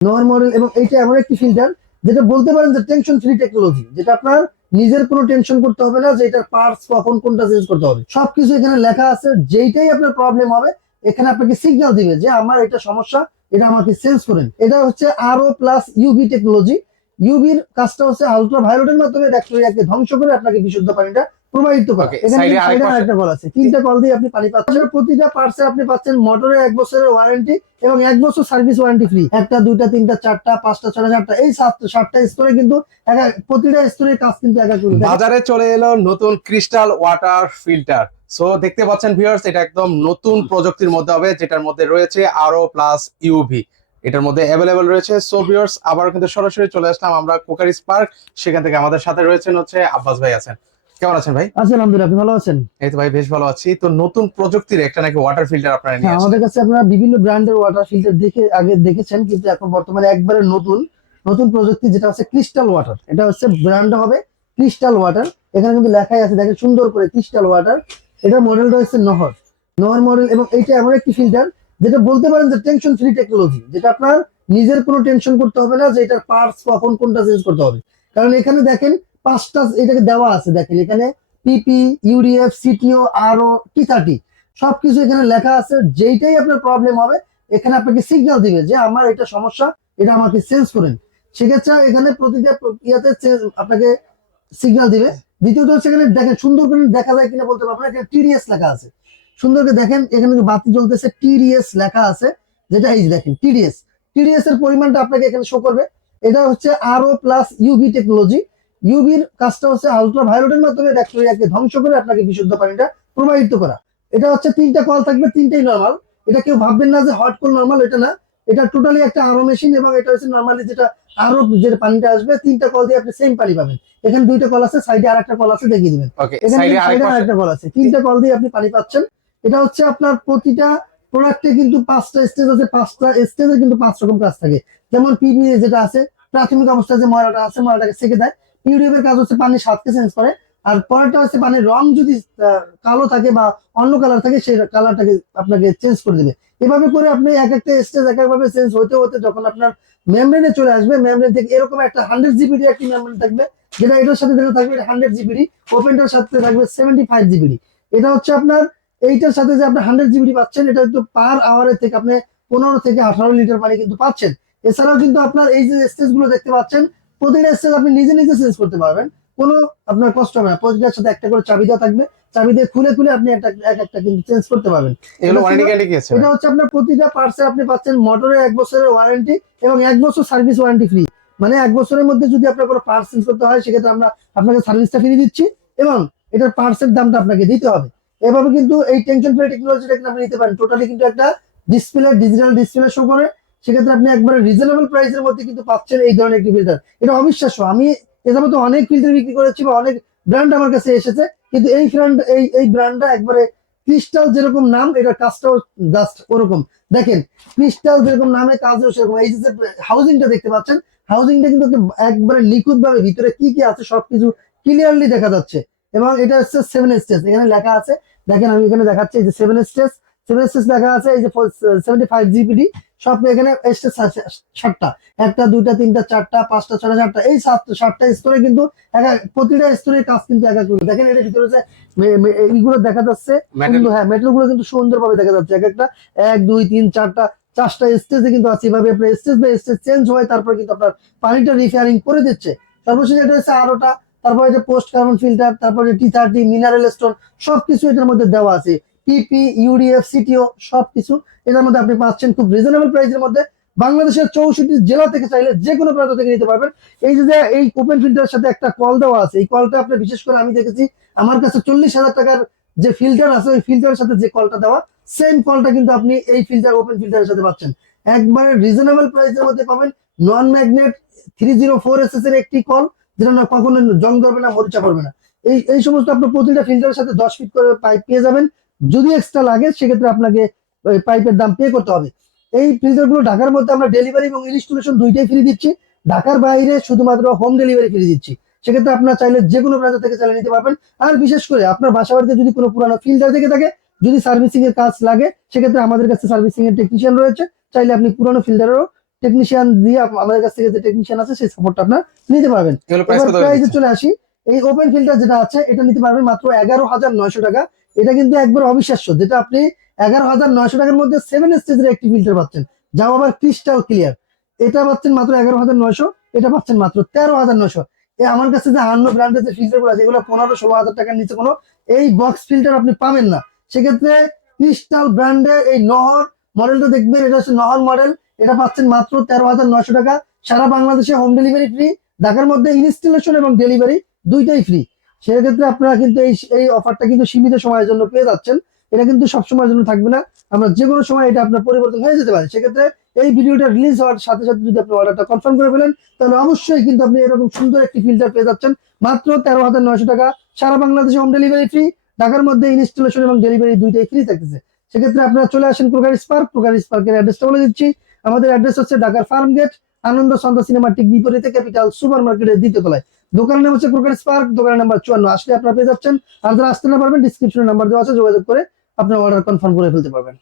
নর মডেল, এবং এইটা এমন একটি ফিল্টার যেটা বলতে পারেন যে টেনশন ফ্রি টেকনোলজি, যেটা আপনার নিজের কোনো টেনশন করতে হবে না যে এটার পার্টস কখন কোনটা চেঞ্জ করতে হবে। সবকিছু এখানে লেখা আছে, যেইটাই আপনার প্রবলেম হবে এখানে আপনাকে সিগন্যাল দিবে যে আমার এটা সমস্যা, এটা আমাকে চেঞ্জ করেন। এটা হচ্ছে আরও প্লাস ইউভি টেকনোলজি। ইউভির কাজটা হচ্ছে আলট্রা ভায়োলেটের মাধ্যমে ব্যাকটেরিয়াকে ধ্বংস করে আপনাকে বিশুদ্ধ পানিটা প্রবাহিত করা। ওকে, এখানে সাইডে সাইডে আরেকটা আরেকটা কল আছে, 3টা কল দিয়ে আপনি পানি পাচ্ছেন। প্রতিটা পার্টসে আপনি পাচ্ছেন মোটরের 1 বছরের ওয়ারেন্টি এবং 1 বছর সার্ভিস ওয়ারেন্টি ফ্রি। একটা, দুইটা, তিনটা, চারটা, পাঁচটা, ছয়টা, সাতটা, এই 7টা স্তরে কিন্তু প্রতিটা স্তরের কাজ কিন্তু একা করে। বাজারে চলে এলো নতুন ক্রিস্টাল ওয়াটার ফিল্টার। সো দেখতে পাচ্ছেন ভিউয়ার্স, এটা একদম নতুন প্রযুক্তির মধ্যে হবে, যেটার মধ্যে রয়েছে আরও প্লাস ইউভি, এটার মধ্যে অ্যাভেলেবল রয়েছে। সো ভিউয়ার্স, আবার কিন্তু সরাসরি চলে আসলাম আমরা কোকারিজ পার্ক, সেখান থেকে আমাদের সাথে রয়েছেন হচ্ছে আব্বাস ভাই। আছেন, কেমন আছেন ভাই? আচ্ছা, আলহামদুলিল্লাহ, আপনি ভালো আছেন? এই তো ভাই, বেশ ভালো আছি। তো নতুন প্রযুক্তির একটা নাকি ওয়াটার ফিল্টার আপনারা নিয়ে হ্যাঁ, আসছেন। আমাদের কাছে আপনারা বিভিন্ন ব্র্যান্ডের ওয়াটার ফিল্টার দেখে আগে দেখেছেন, কিন্তু এখন বর্তমানে একবারে নতুন নতুন প্রযুক্তি, যেটা হচ্ছে ক্রিস্টাল ওয়াটার। এটা হচ্ছে ব্র্যান্ড হবে ক্রিস্টাল ওয়াটার। এখানে কিন্তু লেখাই আছে, দেখেন সুন্দর করে, ক্রিস্টাল ওয়াটার। এটার মডেলটা হচ্ছে নহর নহর মডেল, এবং এইটা এমন একটি ফিল্টার যেটা বলতে পারেন যে টেনশন ফ্রি টেকনোলজি, যেটা আপনার নিজের কোনো টেনশন করতে হবে না যে এটার পার্টস কখন কোনটা চেঞ্জ করতে হবে। কারণ এখানে দেখেন 5টা এটাকে দেওয়া আছে, দেখেন এখানে পিপি, ইউডিএফ, সিটিও, আরও T30 সবকিছু এখানে লেখা আছে। যেইটাই আপনার প্রবলেম হবে এখানে আপনাকে সিগন্যাল দিবে যে আমার এটা সমস্যা, এটা আমাকে চেঞ্জ করেন। সেক্ষেত্রে এখানে প্রতিটা ইয়াতে আপনাকে সিগন্যাল দিবে। দ্বিতীয়ত হচ্ছে এখানে দেখেন সুন্দর করে দেখা যায় কিনা বলতে পারবো না, এখানে টিডিএস লেখা আছে। সুন্দর করে দেখেন, এখানে যে বাতি জ্বলতেছে টিডিএস লেখা আছে, যেটা এই যে দেখেন টিডিএস। টিডিএস এর পরিমাণটা আপনাকে এখানে শো করবে। এটা হচ্ছে আরও প্লাস ইউভি টেকনোলজি। ইউভির কাজটা হচ্ছে আলট্রা ভায়োলেটের মাধ্যমে ব্যাকটেরিয়াকে ধ্বংস করে আপনাকে বিশুদ্ধ পানিটা প্রবাহিত করা। এটা হচ্ছে 3টা কল থাকবে, 3টাই নর্মাল। এটা কেউ ভাববেন না যে হট কল নর্মাল, এটা না। এটা টোটালি একটা আরও মেশিন, এবং এটা হচ্ছে নর্মালি যেটা আরো যে পানিটা আসবে 3টা কল দিয়ে আপনি সেম পানি পাবেন। এখানে 2টা কল আছে, সাইডে আরেকটা কল আছে, দেখিয়ে দিবেন। ওকে, এখানে সাইডে সাইডে আরেকটা কল আছে, 3টা কল দিয়ে আপনি পানি পাচ্ছেন। এটা হচ্ছে আপনার প্রতিটা প্রোডাক্টে কিন্তু 5টা স্টেজ আছে, 5টা স্টেজে কিন্তু 5 রকম কাজ থাকে। যেমন পিপি যেটা আছে, প্রাথমিক অবস্থায় যে ময়লাটা আছে ময়লাটাকে সেকে দেয়। পিউডিএফ এর কাজ হচ্ছে পানির স্বাদকে চেঞ্জ করে। আর পরেরটা হচ্ছে পানির রং যদি কালো থাকে বা অন্য কালার থাকে, সেই কালারটাকে আপনাকে চেঞ্জ করে দিবে। এভাবে করে আপনি এক একটা স্টেজ এক একভাবে চেঞ্জ হতে হতে যখন আপনার মেমব্রেনে চলে আসবে, মেমব্রেন থেকে এরকম একটা 100 জিবিডি একটি মেমব্রেন থাকবে, যেটা এটার সাথে যেটা থাকবে 100 জিবিডি, ওপেনটার সাথে থাকবে 75 জিবিডি। এটা হচ্ছে আপনার এইটার সাথে যে আপনি 100 জিবিডি পাচ্ছেন, এটা কিন্তু পার আওয়ারের থেকে আপনি 15 থেকে 18 লিটার পানি কিন্তু পাচ্ছেন। এছাড়াও কিন্তু আপনার এই যে স্টেজ গুলো দেখতে পাচ্ছেন, প্রতিটা স্টেজ আপনি নিজে নিজে চেঞ্জ করতে পারবেন, কোনো আপনার কষ্ট হবে না। প্রতিটার সাথে একটা করে চাবি দেওয়া থাকবে, চাবি দিয়ে খুলে খুলে আপনি একটা এক একটা কিন্তু চেঞ্জ করতে পারবেন। এগুলো ওয়ারেন্টি গ্যারান্টি কি আছে এটা ভাই? হচ্ছে আপনার প্রতিটা পার্টসে আপনি পাচ্ছেন মোটরের 1 বছরের ওয়ারেন্টি এবং 1 বছর সার্ভিস ওয়ারেন্টি ফ্রি। মানে 1 বছরের মধ্যে যদি আপনার কোনো পার্টস চেঞ্জ করতে হয়, সেক্ষেত্রে আমরা আপনাকে সার্ভিসটা ফ্রি দিচ্ছি, এবং এটার পার্টসের দামটা আপনাকে দিতে হবে। এভাবে কিন্তু এই টেনশন ফ্রি টেকনোলজিটা কিন্তু আপনি নিতে পারেন। টোটালি কিন্তু একটা ডিসপ্লে, ডিজিটাল ডিসপ্লে শো করে। সেক্ষেত্রে আপনি একবারে রিজনেবল প্রাইসের মধ্যে কিন্তু পাচ্ছেন এই ধরনের একটি ফিল্টার। এটা অবিশ্বাস্য। আমি এ যাবত অনেক ফিল্টার বিক্রি করেছি বা অনেক ব্র্যান্ড আমার কাছে এসেছে, কিন্তু এই ব্র্যান্ড এই ব্র্যান্ডটা একবারে ক্রিস্টাল যেরকম নাম, এটার কাজটাও জাস্ট ওরকম। দেখেন ক্রিস্টাল যেরকম নামে কাজও সেরকম। এই যে হাউজিংটা দেখতে পাচ্ছেন, হাউজিংটা কিন্তু একবারে নিখুঁত ভাবে ভিতরে কি কি আছে সবকিছু ক্লিয়ারলি দেখা যাচ্ছে। এবং এটা হচ্ছে 7 স্টেজ, এখানে লেখা আছে। দেখেন আমি এখানে দেখাচ্ছি, এই যে 7 স্টেজ, 7 স্টেজ লেখা আছে। এই যে 75 জিবিডি সব এখানে স্টেজ আছে 7টা। একটা, দুইটা, তিনটা, চারটা, পাঁচটা, ছয়টা, সাতটা, এই 7টা স্তরে কিন্তু প্রতিটা স্তরের কাজ কিন্তু একা করে। দেখেন এর ভিতরে যে এইগুলো দেখা যাচ্ছে সুন্দর, হ্যাঁ মেটাল গুলো কিন্তু সুন্দরভাবে দেখা যাচ্ছে। এক একটা 1, 2, 3, 4টা 4টা স্টেজে কিন্তু আছে। এভাবে আপনার স্টেজ বাই স্টেজ চেঞ্জ হয়, তারপরে কিন্তু আপনার পানিটা রিফায়ারিং করে দিচ্ছে। সর্বশেষ এটা হচ্ছে আরোটা, তারপরে এটা পোস্ট কার্বন ফিল্টার, তারপরে T30, মিনারেল স্টোন, সবকিছু এটার মধ্যে দেওয়া আছে। পিপি, ইউডিএফ, সিটিও সবকিছু এটার মধ্যে আপনি পাচ্ছেন খুব রিজনেবল প্রাইসের মধ্যে। বাংলাদেশের 64 জেলা থেকে চাইলে যে কোনো প্রান্ত থেকে নিতে পারবেন। এই যে এই ওপেন ফিল্টারের সাথে একটা কল দেওয়া আছে, এই কলটা আপনি বিশেষ করে আমি দেখেছি, আমার কাছে 40,000 টাকার যে ফিল্টার আছে, ওই ফিল্টারের সাথে যে কলটা দেওয়া, সেম কলটা কিন্তু আপনি এই ফিল্টার ওপেন ফিল্টারের সাথে পাচ্ছেন। একবারে রিজনেবল প্রাইসের মধ্যে পাবেন। নন ম্যাগনেট 304SS এর একটি কল, যেটা না কখনো জং ধরবে না, মরিচা করবে না। এই সমস্ত আপনার প্রতিটা ফিল্টারের সাথে 10 ফিট করে পাইপ পেয়ে যাবেন। যদি এক্সট্রা লাগে সেক্ষেত্রে আপনাকে পাইপের দাম পে করতে হবে। এই ফিল্টার গুলো ঢাকার মধ্যে আমরা ডেলিভারি এবং ইনস্টলেশন দুইটাই ফ্রি দিচ্ছি। ঢাকার বাইরে শুধুমাত্র হোম ডেলিভারি ফ্রি দিচ্ছি। সেক্ষেত্রে আপনার চাইলে যে কোনো প্রান্ত থেকে চালিয়ে নিতে পারবেন। আর বিশেষ করে আপনার বাসা বাড়িতে যদি কোনো পুরানো ফিল্টার থেকে থাকে, যদি সার্ভিসিং এর কাজ লাগে, সেক্ষেত্রে আমাদের কাছে সার্ভিসিং এর টেকনিশিয়ান রয়েছে। চাইলে আপনি পুরানো ফিল্টারেরও টেকনিশিয়ান দিয়ে আমাদের কাছ থেকে যে টেকনিশিয়ান আছে সেই সাপোর্টটা আপনার নিতে পারবেন। এগুলো প্রাইস এবার কত করে প্রাইসে দিচ্ছেন? চলে আসি, এই ওপেন ফিল্টার যেটা আছে এটা নিতে পারবেন মাত্র 11,900 টাকা। এটা কিন্তু একবার অবিশ্বাস্য, যেটা আপনি 11,900 টাকার মধ্যে 7 স্টেজের একটি ফিল্টার পাচ্ছেন, যাও আবার ক্রিস্টাল ক্লিয়ার। এটা পাচ্ছেন মাত্র 11,900, এটা পাচ্ছেন মাত্র 13,900। আমার কাছে যে অন্য ব্র্যান্ডের যে ফিল্টার গুলো আছে এগুলো 15-16 হাজার টাকার নিচে কোনো এই বক্স ফিল্টার আপনি পাবেন না। সেক্ষেত্রে ক্রিস্টাল ব্র্যান্ডের এই নহর মডেলটা দেখবেন, এটা হচ্ছে নহর মডেল। এটা পাচ্ছেন মাত্র 13,900 টাকা। সারা বাংলাদেশে হোম ডেলিভারি ফ্রি, ঢাকার মধ্যে ইনস্টলেশন এবং ডেলিভারি দুইটাই ফ্রি। সেক্ষেত্রে আপনারা কিন্তু এই অফারটা কিন্তু সীমিত সময়ের জন্য পেয়ে যাচ্ছেন, এটা কিন্তু সব সময়ের জন্য থাকবে না। আমরা যে কোনো সময় এটা আপনার পরিবর্তন হয়ে যেতে পারে। সেক্ষেত্রে এই ভিডিওটা রিলিজ হওয়ার সাথে সাথে যদি আপনি অর্ডারটা কনফার্ম করে ফেলেন, তাহলে অবশ্যই কিন্তু আপনি এরকম সুন্দর একটি ফিল্টার পেয়ে যাচ্ছেন মাত্র 13,900 টাকা। সারা বাংলাদেশে হোম ডেলিভারি ফ্রি, ঢাকার মধ্যে ইনস্টলেশন এবং ডেলিভারি দুইটাই ফ্রি থাকতেছে। সেক্ষেত্রে আপনারা চলে আসেন ক্রোকার স্পার্ক। ক্রোকার স্পার্কের অ্যাড্রেসটা বলে দিচ্ছি। আমাদের অ্যাড্রেস হচ্ছে ঢাকার ফার্ম গেট, আনন্দ সন্ধ্যা সিনেমার ঠিক বিপরীতে ক্যাপিটাল সুপার মার্কেটের দ্বিতীয় তলায়। দোকানের নাম হচ্ছে ক্রোকার স্পার্ক, দোকানের নাম্বার 54। আসলে আপনারা পেয়ে যাচ্ছেন। আর যারা আসতে না পারবেন ডিসক্রিপশনে নাম্বার দেওয়া আছে, যোগাযোগ করে আপনার অর্ডার কনফার্ম করে ফেলতে পারবেন।